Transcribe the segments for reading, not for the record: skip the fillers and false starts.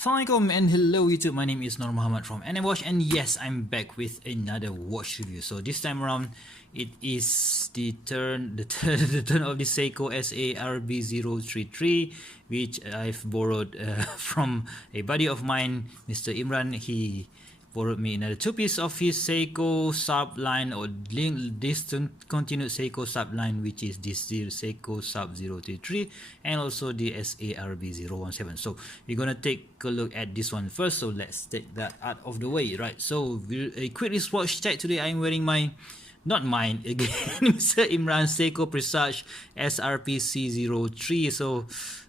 Assalamualaikum and hello YouTube, my name is Nur Muhammad from NMWatch, and yes, I'm back with another watch review. So this time around, it is the turn of the Seiko SARB033, which I've borrowed from a buddy of mine, Mr. Imran. He borrowed me another two pieces of his Seiko SARB line, or discontinued Seiko SARB line, which is this Seiko SARB033 and also the SARB017. So we're gonna take a look at this one first. So let's take that out of the way, right? So a quick wristwatch check today. I'm wearing my, not mine again, Mr. Imran Seiko Presage SRPC03. So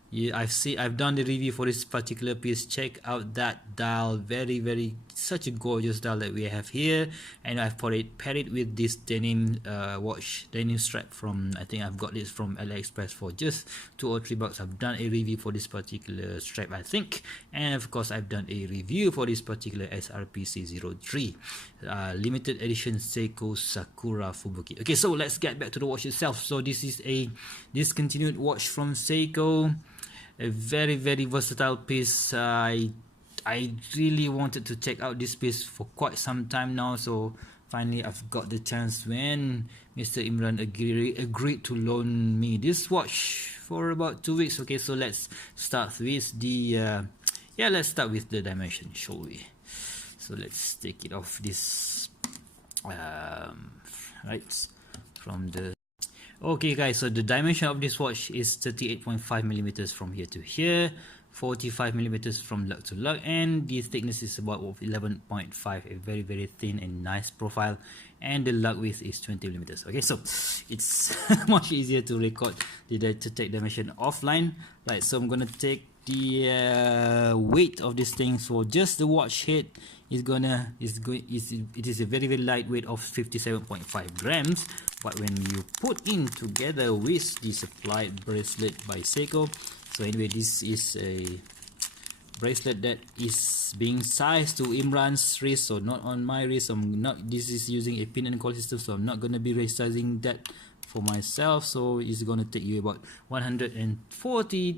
yeah, I've done the review for this particular piece. Check out that dial, very such a gorgeous dial that we have here, and I've paired it with this denim denim strap from, I think I've got this from AliExpress for just $2 or $3. I've done a review for this particular strap, I think, and of course I've done a review for this particular SRPC03 limited edition Seiko Sakura Fubuki. Okay, so let's get back to the watch itself. So this is a discontinued watch from Seiko. A very versatile piece. I really wanted to check out this piece for quite some time now, so finally I've got the chance when Mr. Imran agreed to loan me this watch for about 2 weeks. Okay, so let's start with the let's start with the dimension, shall we? So let's take it off this right from the. Okay guys, so the dimension of this watch is 38.5 millimeters from here to here, 45 millimeters from lug to lug, and the thickness is about 11.5, a very thin and nice profile, and the lug width is 20 millimeters. Okay, so it's much easier to record to take dimension offline. Right, so I'm gonna take the weight of this thing. So just the watch head is it is a very light weight of 57.5 grams, but when you put in together with the supplied bracelet by Seiko, so anyway, this is a bracelet that is being sized to Imran's wrist, so not on my wrist. This is using a pin and coil system, so I'm not going to be resizing that for myself. So it's going to take you about 140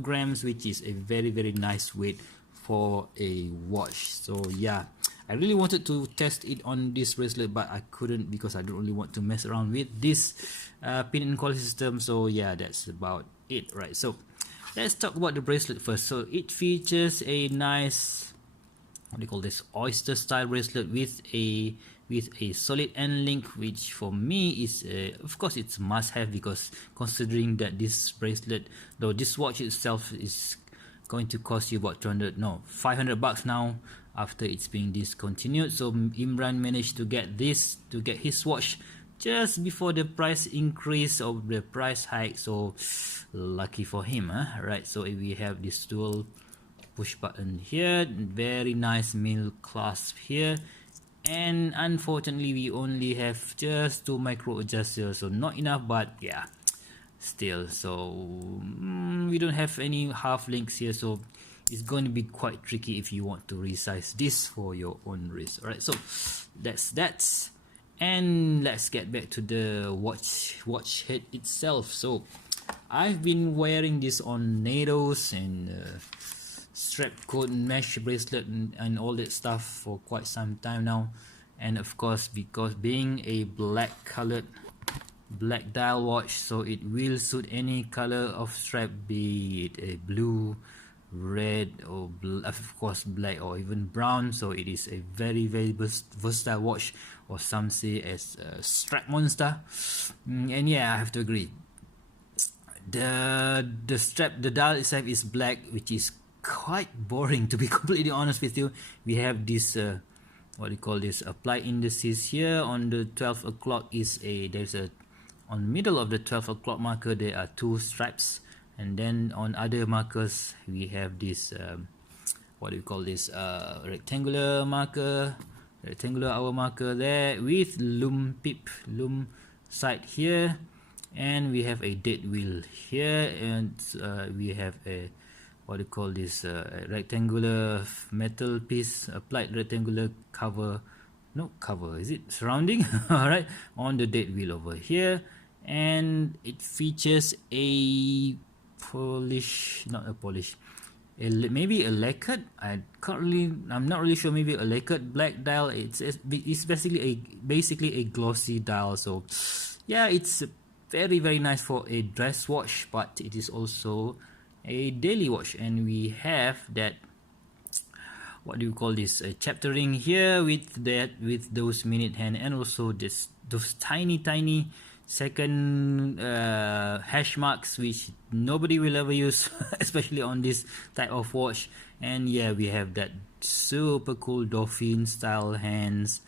grams, which is a very nice weight for a watch. So yeah, I really wanted to test it on this bracelet, but I couldn't because I don't really want to mess around with this pin and coil system. So yeah, that's about it, right? So let's talk about the bracelet first. So it features a nice, what do you call this, oyster style bracelet with a solid end link, which for me is of course it's must have, because considering that this bracelet, though this watch itself is going to cost you about $500 now after it's being discontinued. So Imran managed to get his watch just before the price increase or the price hike, so lucky for him, huh? Right, so we have this dual push button here, very nice middle clasp here, and unfortunately we only have just 2 micro adjusters, so not enough, but yeah, still. So we don't have any half links here, so it's going to be quite tricky if you want to resize this for your own wrist. Alright, so that's that, and let's get back to the watch head itself. So I've been wearing this on NATOs and strap coat and mesh bracelet and all that stuff for quite some time now, and of course because being a black dial watch, so it will suit any color of strap, be it a blue, red, or of course black, or even brown. So it is a very versatile watch, or some say as a strap monster. And yeah, I have to agree, the dial itself is black, which is quite boring, to be completely honest with you. We have this what do you call this, applied indices here. On the 12 o'clock on the middle of the 12 o'clock marker there are 2 stripes, and then on other markers we have this what do you call this, rectangular hour marker there with loom sight here, and we have a date wheel here, and we have a, what do you call this, rectangular metal piece, applied rectangular surrounding all right, on the date wheel over here. And it features a maybe a lacquered. I'm not really sure. Maybe a lacquered black dial. It's basically a glossy dial. So yeah, it's very very nice for a dress watch, but it is also a daily watch. And we have that, what do you call this, a chapter ring here with those minute hand, and also those tiny second hash marks which nobody will ever use especially on this type of watch. And yeah, we have that super cool dolphin style hands,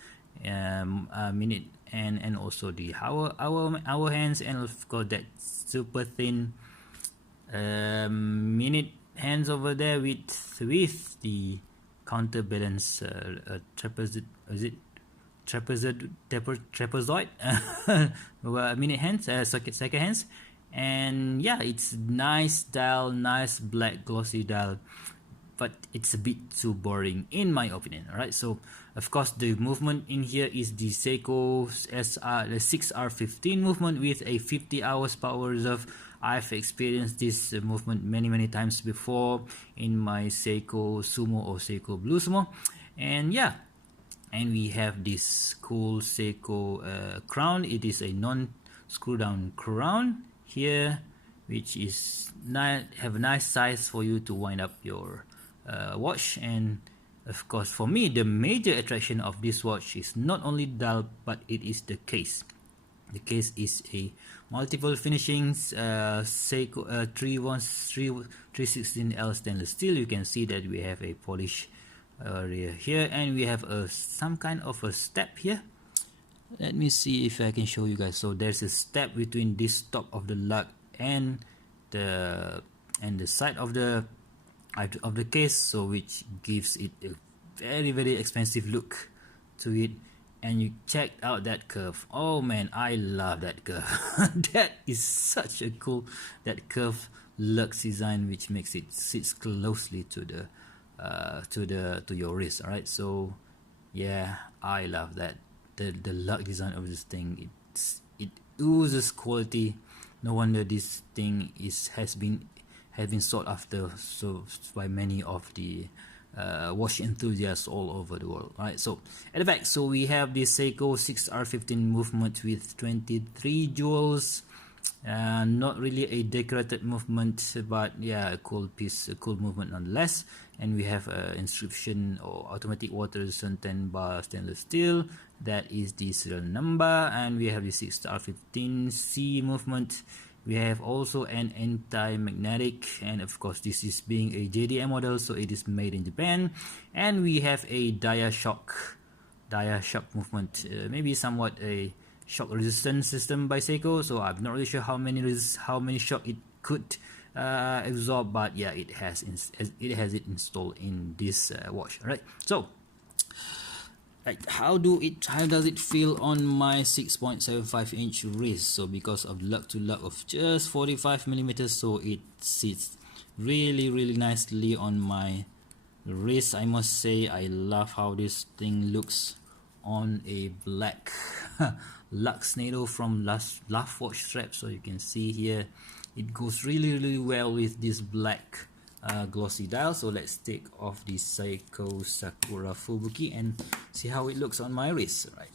minute, and also the hour hands, and of course that super thin minute hands over there with the counterbalance trapezoid minute hands, second hands. And yeah, it's nice dial, nice black glossy dial, but it's a bit too boring in my opinion. Alright, so of course the movement in here is the Seiko the 6R15 movement with a 50 hours power reserve. I've experienced this movement many times before in my Seiko Sumo or Seiko Blue Sumo. And yeah, and we have this cool Seiko crown. It is a non-screw down crown here, which is have a nice size for you to wind up your watch. And of course, for me, the major attraction of this watch is not only dial, but it is the case. The case is a multiple finishings Seiko 316L stainless steel. You can see that we have a polish area here, and we have some kind of a step here. Let me see if I can show you guys. So there's a step between this top of the lug and the side of the case, so which gives it a very expensive look to it. And you check out that curve. Oh man, I love that curve. That is such a cool, that curve lux design, which makes it sits closely to your wrist. All right, so yeah, I love that. The lug design of this thing, it oozes quality. No wonder this thing has been sought after so by many of the watch enthusiasts all over the world. Right, so at the back, so we have this Seiko 6R15 movement with 23 jewels. Not really a decorated movement, but yeah, a cool piece, a cool movement nonetheless. And we have inscription or automatic water resistant 10 bar stainless steel. That is the serial number. And we have the 6R15C movement. We have also an anti-magnetic, and of course this is being a JDM model, so it is made in Japan. And we have a dia shock movement, maybe somewhat a shock resistance system by Seiko. So I'm not really sure how many shock it could absorb, but yeah, it has it installed in this watch. Right, so how does it feel on my 6.75 inch wrist? So because of lug to lug of just 45 millimeters, so it sits really nicely on my wrist. I must say, I love how this thing looks on a black Lux NATO from Luffwatchstrap. So you can see here, it goes really well with this black glossy dial. So let's take off the Seiko Sakura Fubuki and see how it looks on my wrist. Right.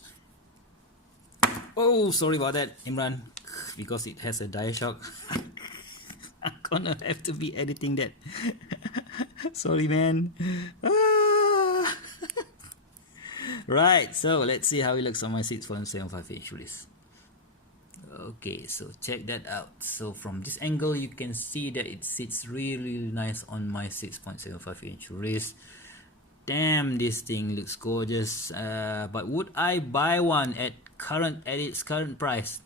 Oh, sorry about that, Imran, because it has a dia shock. I'm gonna have to be editing that. Sorry, man. Right, so let's see how it looks on my 6.75 inch wrist. Okay, so check that out. So from this angle, you can see that it sits really nice on my 6.75 inch wrist. Damn, this thing looks gorgeous. But would I buy one at its current price?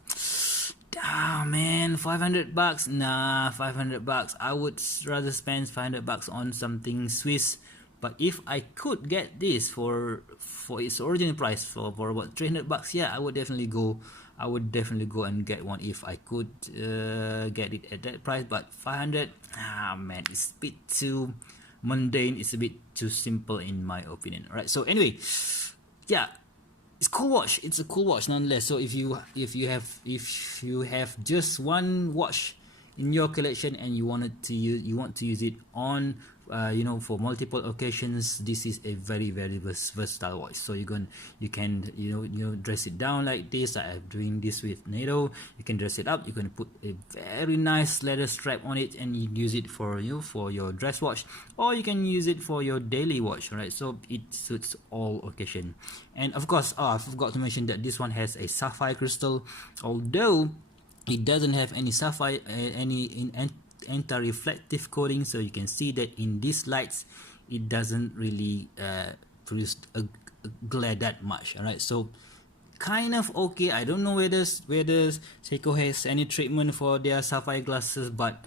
Ah man, 500 bucks. Nah, 500 bucks. I would rather spend 500 bucks on something Swiss. But if I could get this for its original price for about 300 bucks, yeah, I would definitely go and get one if I could get it at that price. But 500, man, it's a bit too mundane, it's a bit too simple in my opinion. Alright, so anyway, yeah, it's a cool watch. It's a cool watch nonetheless. So if you have just one watch in your collection and you want to use it on you know, for multiple occasions, this is a very versatile watch. So you can you know dress it down like this. I'm doing this with NATO. You can dress it up. You can put a very nice leather strap on it and you use it for, you know, for your dress watch, or you can use it for your daily watch, right? So it suits all occasion. And of course, I forgot to mention that this one has a sapphire crystal, although it doesn't have any sapphire anti-reflective coating. So you can see that in these lights it doesn't really produce a glare that much. All right, so kind of okay. I don't know whether Seiko has any treatment for their sapphire glasses, but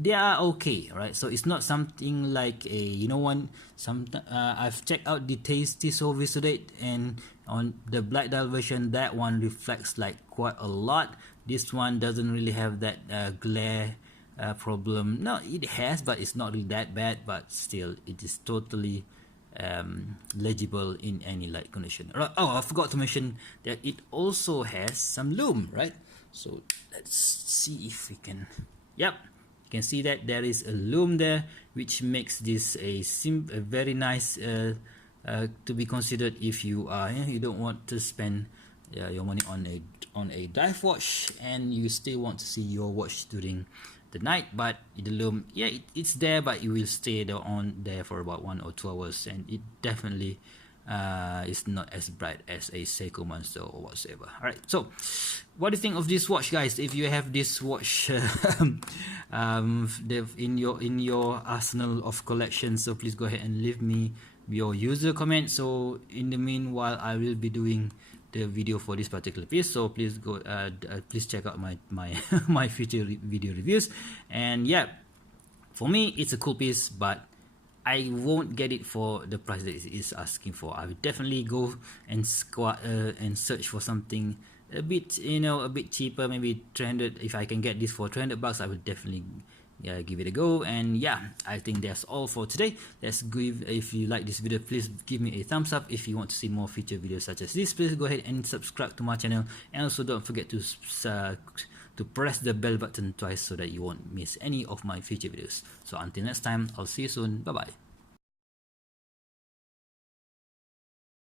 they are okay, right? So it's not something like a, you know, I've checked out the Tissot Versatility, and on the black dial version, that one reflects like quite a lot. This one doesn't really have that glare problem. No, it has, but it's not really that bad. But still, it is totally legible in any light condition. Oh, I forgot to mention that it also has some lume, right? So let's see if we can. Yep, you can see that there is a lume there, which makes this a very nice to be considered if you are, you don't want to spend your money on a dive watch and you still want to see your watch during the night. But the lume, yeah, it's there, but it will stay there for about 1 or 2 hours, and it definitely is not as bright as a Seiko Monster or whatsoever. Alright, so what do you think of this watch, guys? If you have this watch in your arsenal of collections, so please go ahead and leave me your user comment. So in the meanwhile, I will be doing the video for this particular piece, so please go please check out my my future video reviews. And yeah, for me it's a cool piece, but I won't get it for the price that it is asking for. I will definitely go and search for something a bit, you know, a bit cheaper, maybe 300. If I can get this for 300 bucks, I will definitely give it a go. And yeah, I think that's all for today. If you like this video, please give me a thumbs up. If you want to see more feature videos such as this, please go ahead and subscribe to my channel, and also don't forget to press the bell button twice so that you won't miss any of my future videos. So until next time, I'll see you soon. Bye bye.